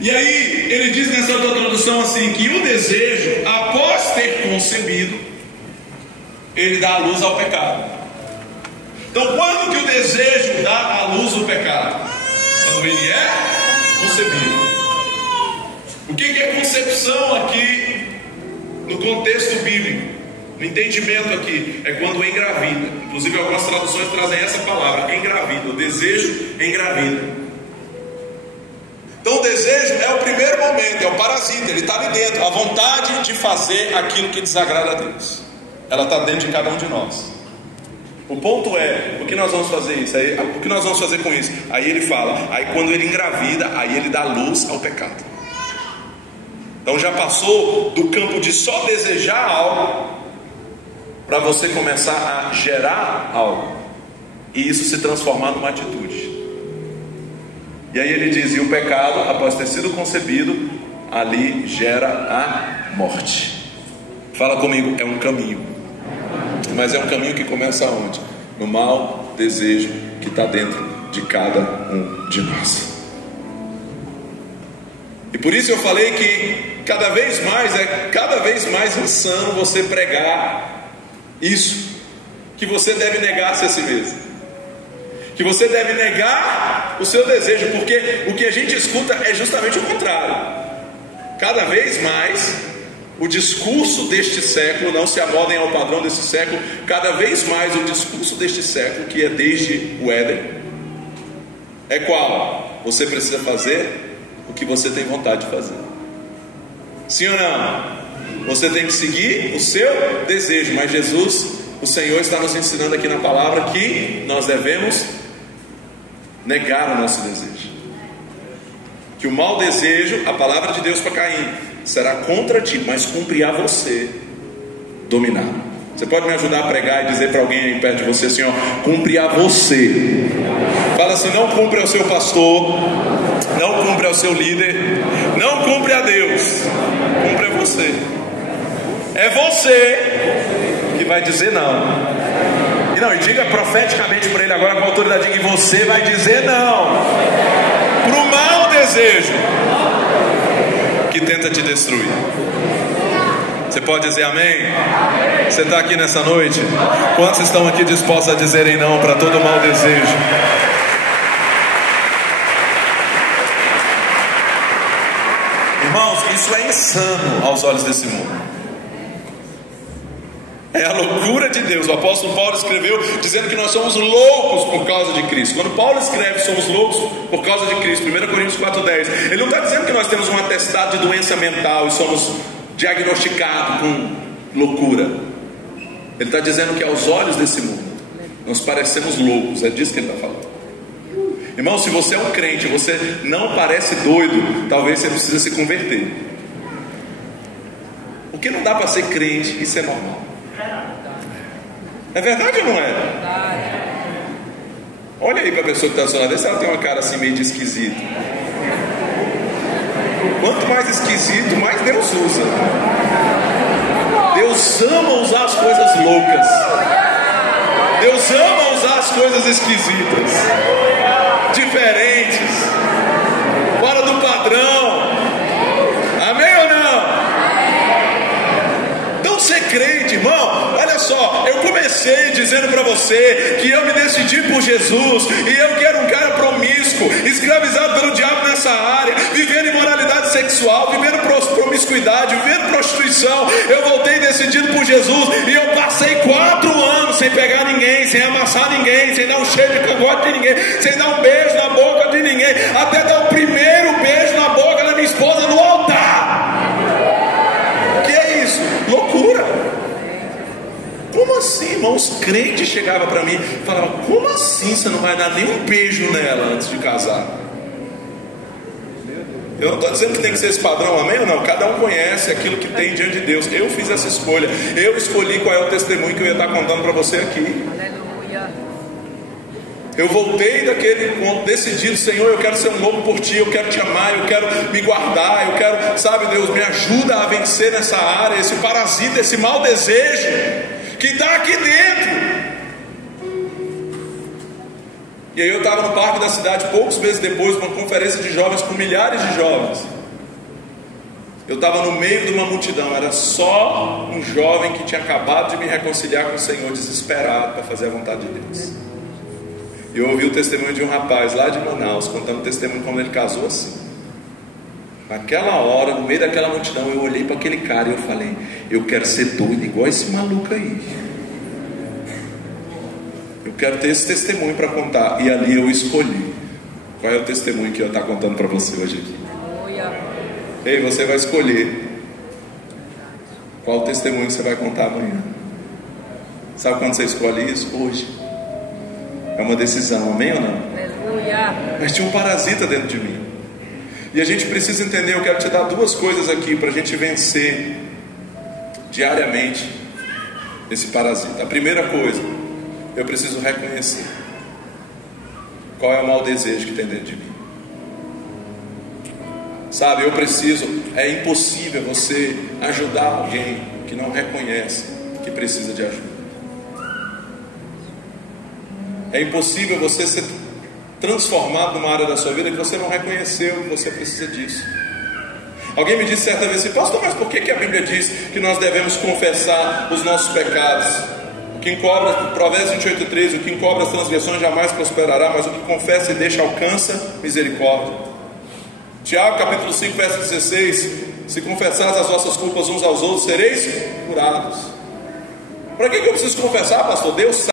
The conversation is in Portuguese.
E aí ele diz nessa outra tradução assim, que o desejo, após ter concebido, ele dá a luz ao pecado. Então quando que o desejo dá a luz ao pecado? Quando ele é concebido. O que é concepção aqui no contexto bíblico? O entendimento aqui é quando engravida. Inclusive algumas traduções trazem essa palavra, engravida. O desejo engravida. Então o desejo é o primeiro momento, é o parasita, ele está ali dentro. A vontade de fazer aquilo que desagrada a Deus, ela está dentro de cada um de nós. O ponto é, o que nós vamos fazer isso? Aí, o que nós vamos fazer com isso? Aí ele fala, aí quando ele engravida, aí ele dá luz ao pecado. Então já passou do campo de só desejar algo para você começar a gerar algo e isso se transformar numa atitude. E aí ele diz, e o pecado, após ter sido concebido, ali gera a morte. Fala comigo, é um caminho. Mas é um caminho que começa onde? No mau desejo que está dentro de cada um de nós. E por isso eu falei que cada vez mais insano você pregar isso, que você deve negar-se a si mesmo, que você deve negar o seu desejo, porque o que a gente escuta é justamente o contrário. Cada vez mais o discurso deste século, não se amodem ao padrão desse século, cada vez mais o discurso deste século, que é desde o Éden, é qual? Você precisa fazer o que você tem vontade de fazer. Sim ou não? Você tem que seguir o seu desejo. Mas Jesus, o Senhor, está nos ensinando aqui na palavra que nós devemos negar o nosso desejo. Que o mau desejo, a palavra de Deus para Caim, será contra ti, mas cumprirá você dominar. Você pode me ajudar a pregar e dizer para alguém aí perto de você assim, ó, cumpre a você. Fala assim, não cumpre ao seu pastor, não cumpre ao seu líder, não cumpre a Deus, cumpre a você. É você que vai dizer não. E não, e diga profeticamente para ele agora com autoridade, e você vai dizer não para o mau desejo que tenta te destruir. Você pode dizer amém? Você está aqui nessa noite? Quantos estão aqui dispostos a dizerem não para todo mau desejo? Irmãos, isso é insano aos olhos desse mundo. É a loucura de Deus. O apóstolo Paulo escreveu dizendo que nós somos loucos por causa de Cristo. Quando Paulo escreve somos loucos por causa de Cristo, 1 Coríntios 4,10, ele não está dizendo que nós temos um atestado de doença mental e somos diagnosticados com loucura. Ele está dizendo que aos olhos desse mundo nós parecemos loucos. É disso que ele está falando. Irmão, se você é um crente, você não parece doido, talvez você precise se converter. Porque não dá para ser crente e ser normal. É verdade ou não é? Olha aí para a pessoa que está ao seu lado, se ela tem uma cara assim meio de esquisito. Quanto mais esquisito, mais Deus usa. Deus ama usar as coisas loucas. Deus ama usar as coisas esquisitas, diferentes, fora do padrão. Amém ou não? Então ser crente, irmão, olha só, eu comecei dizendo para você que eu me decidi por Jesus e eu quero um cara promíscuo, escravizado pelo diabo nessa área, vivendo imoralidade sexual, vivendo promiscuidade, vivendo prostituição. Eu voltei decidido por Jesus e eu passei 4 anos sem pegar ninguém, sem amassar ninguém, sem dar um cheiro de cangote de ninguém, sem dar um beijo na boca de ninguém, até dar o primeiro beijo na boca da minha esposa no altar. Que é isso? Loucura. Como assim, irmão? Os crentes chegavam para mim e falavam, como assim você não vai dar nenhum beijo nela antes de casar? Eu não estou dizendo que tem que ser esse padrão, amém ou não? Cada um conhece aquilo que tem diante de Deus. Eu fiz essa escolha, eu escolhi qual é o testemunho que eu ia estar contando para você aqui. Aleluia. Eu voltei daquele ponto decidido, Senhor, eu quero ser um louco por Ti, eu quero Te amar, eu quero me guardar, eu quero, sabe, Deus, me ajuda a vencer nessa área, esse parasita, esse mau desejo que está aqui dentro. E aí eu estava no parque da cidade poucos meses depois, uma conferência de jovens com milhares de jovens. Eu estava no meio de uma multidão, era só um jovem que tinha acabado de me reconciliar com o Senhor, desesperado para fazer a vontade de Deus. E eu ouvi o testemunho de um rapaz lá de Manaus, contando o testemunho como ele casou assim. Naquela hora, no meio daquela multidão, eu olhei para aquele cara e eu falei: eu quero ser doido igual esse maluco aí. Eu quero ter esse testemunho para contar. E ali eu escolhi. Qual é o testemunho que eu estou contando para você hoje aqui? Ei, você vai escolher qual o testemunho que você vai contar amanhã. Sabe quando você escolhe isso? Hoje. É uma decisão, amém ou não? Aleluia. Mas tinha um parasita dentro de mim. E a gente precisa entender, eu quero te dar duas coisas aqui para a gente vencer diariamente esse parasita. A primeira coisa, eu preciso reconhecer qual é o mau desejo que tem dentro de mim. Sabe, eu preciso, é impossível você ajudar alguém que não reconhece que precisa de ajuda. É impossível você ser transformado numa área da sua vida que você não reconheceu que você precisa disso. Alguém me disse certa vez assim: pastor, mas por que a Bíblia diz que nós devemos confessar os nossos pecados? O que encobre, Provérbios 28:13, o que encobre as transgressões jamais prosperará, mas o que confessa e deixa alcança misericórdia. Tiago capítulo 5 verso 16: se confessares as vossas culpas uns aos outros, sereis curados. Para que eu preciso confessar, pastor? Deus sabe.